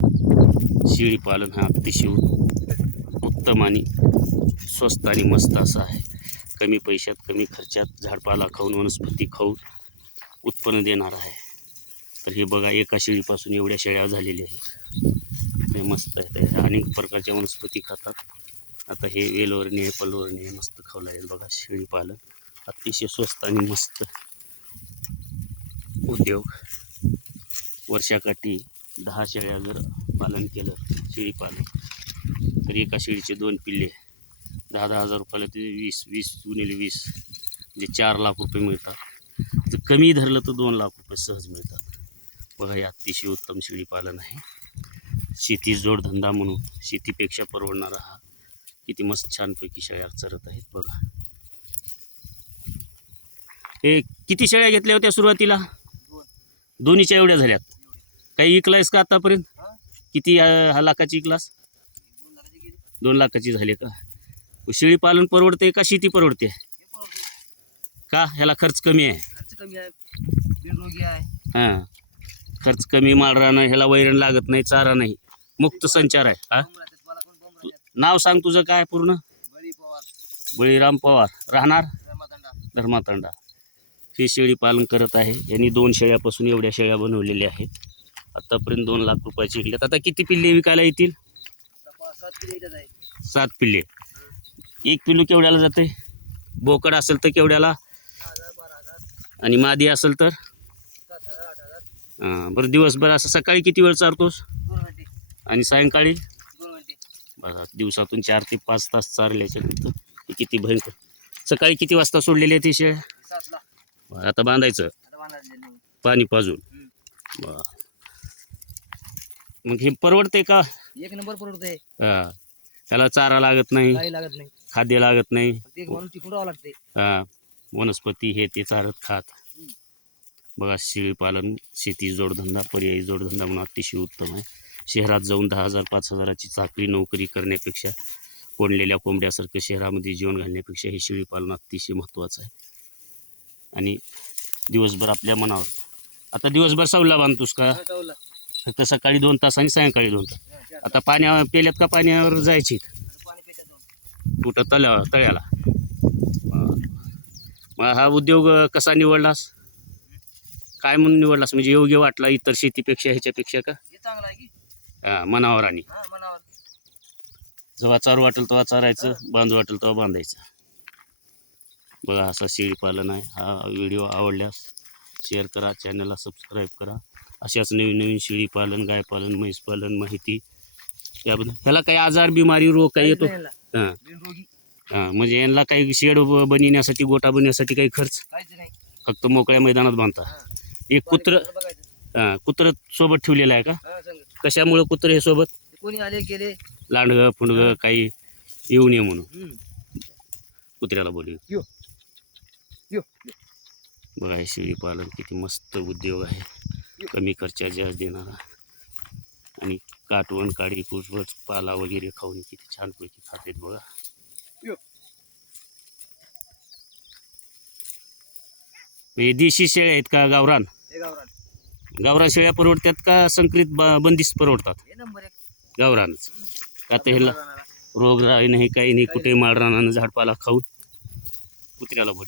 शेळी पालन हा अतिशय उत्तम आणि स्वस्त आणि मस्त असा आहे. कमी पैशात कमी खर्चात झाडपाला खाऊन वनस्पती खाऊन उत्पन्न देणार आहे. तर हे बघा, एका शेळीपासून एवढ्या शेळ्या झालेल्या आहेत. हे मस्त आहे. ते अनेक प्रकारच्या वनस्पती खातात. आता हे वेलवरणी आहे, पलवरणी आहे, मस्त खावलं आहे. बघा, शेळी पालन अतिशय स्वस्त आणि मस्त उद्योग. वर्षाकाठी 10 शेळ्या जर पालन केलं शेळी पालन, तर एका शेळीचे 2 पिल्ले 10,000 हजार रुपयाला ते 20 गुणिले 20 म्हणजे 4 लाख रुपये मिळतात. जर कमी धरलं तर 2 लाख रुपये सहज मिळतात. बघा, हे अतिशय उत्तम शेळी पालन आहे. शेती जोडधंदा म्हणून शेतीपेक्षा परवडणारा हा किती मस्त छानपैकी शेळ्या चरत आहेत. बघा, हे किती शेळ्या घेतल्या होत्या सुरुवातीला? दोन्हीच्या एवढ्या झाल्यात. काही विकलायस का आतापर्यंत? किती हा लाखाची विकलास? 2 लाखाची झाली का? शेळी पालन परवडते का शेती परवडते? का? ह्याला खर्च कमी आहे. हां, खर्च कमी, माळरानं, ह्याला वैरण लागत नाही, चारा नाही, मुक्त संचार आहे. हा, नाव सांग तुझं काय पूर्ण? बळीराम पवार, राहणार धर्मातांडा. हे शेळी पालन करत आहे. यांनी 2 शेळ्यापासून एवढ्या शेळ्या बनवलेल्या आहेत. आतापर्यंत 2 लाख रुपयाची विकल्यात. आता किती पिल्ले विकायला येतील? 7 पिल्ले. 1 पिल्लू केवढ्याला जाते? बोकड असेल तर केवढ्याला? आणि मादी असेल तर? हां, बरं. दिवसभर असं सकाळी किती वेळ चारतोस? आणि सायंकाळी? बघा, दिवसातून 4 ते 5 तास चारल्याच्या नंतर किती भयंकर. सकाळी किती वाजता सोडलेले आहेत हे शेळ्या? आता बांधायचं, पाणी पाजून. मग हे परवडते का? 1 नंबर परवडते. हां, त्याला चारा लागत नाही, काही लागत नाही, खाद्य लागत नाही. टिकून राहावं लागते. हां, वनस्पती हे ते चारत खात. बघा, शेळी पालन शेती जोडधंदा, पर्यायी जोडधंदा म्हणून अतिशय उत्तम आहे. शहरात जाऊन 10,000 5,000ची चाकरी नोकरी करण्यापेक्षा, कोंडलेल्या कोंबड्यासारखं शहरामध्ये जीवन घालण्यापेक्षा हे शेळी पालन अतिशय महत्त्वाचं आहे. आणि दिवसभर आपल्या मनावर. आता दिवसभर सावला बांधतोस का? फक्त सकाळी 2 तास आणि सायंकाळी 2 तास. आता पाण्या पेल्यात का पाण्यावर जायची? कुठं? तळ्याला. मग हा उद्योग कसा निवडलास? काय म्हणून निवडलास? म्हणजे योग्य वाटला इतर शेतीपेक्षा, ह्याच्यापेक्षा का? हां, मनावर. आणि जेव्हा चारू वाटेल तेव्हा चारायचं, बांधू वाटेल तेव्हा बांधायचं. बघा, असा शेळी पालन आहे. हा व्हिडिओ आवडल्यास शेअर करा, चॅनलला सबस्क्राईब करा. अशाच नवीन नवीन शेळी पालन, गाय पालन, म्हैस पालन माहिती त्याबद्दल. ह्याला काही आजार, बिमारी, रोग काही येतो? हां हां, म्हणजे यांना काही शेड बनवण्यासाठी, गोटा बनवण्यासाठी काही खर्च? फक्त मोकळ्या मैदानात बांधता. एक कुत्र सोबत ठेवलेलं आहे का? कशामुळे कुत्र हे सोबत? कोणी आले गेले, लांडगं फुंडगं काही येऊ नये म्हणून कुत्र्याला बोलू. बघा, हे शेळी पालन किती मस्त उद्योग आहे. कमी खर्चात जास्त देणारा. आणि काटवण, काडी, कुसबस, पाला वगैरे खाऊन किती छानपैकी खातात. बघा, हे देशी शेळ्या आहेत का गावरान? गावरान शेळ्या परवडतात का संकरित बंदिस्त परवडतात? गावरानच. आता ह्याला रोग राही नाही, काही नाही, कुठे माळरानानं झाडपाला खाऊन कुत्र्याला बोल.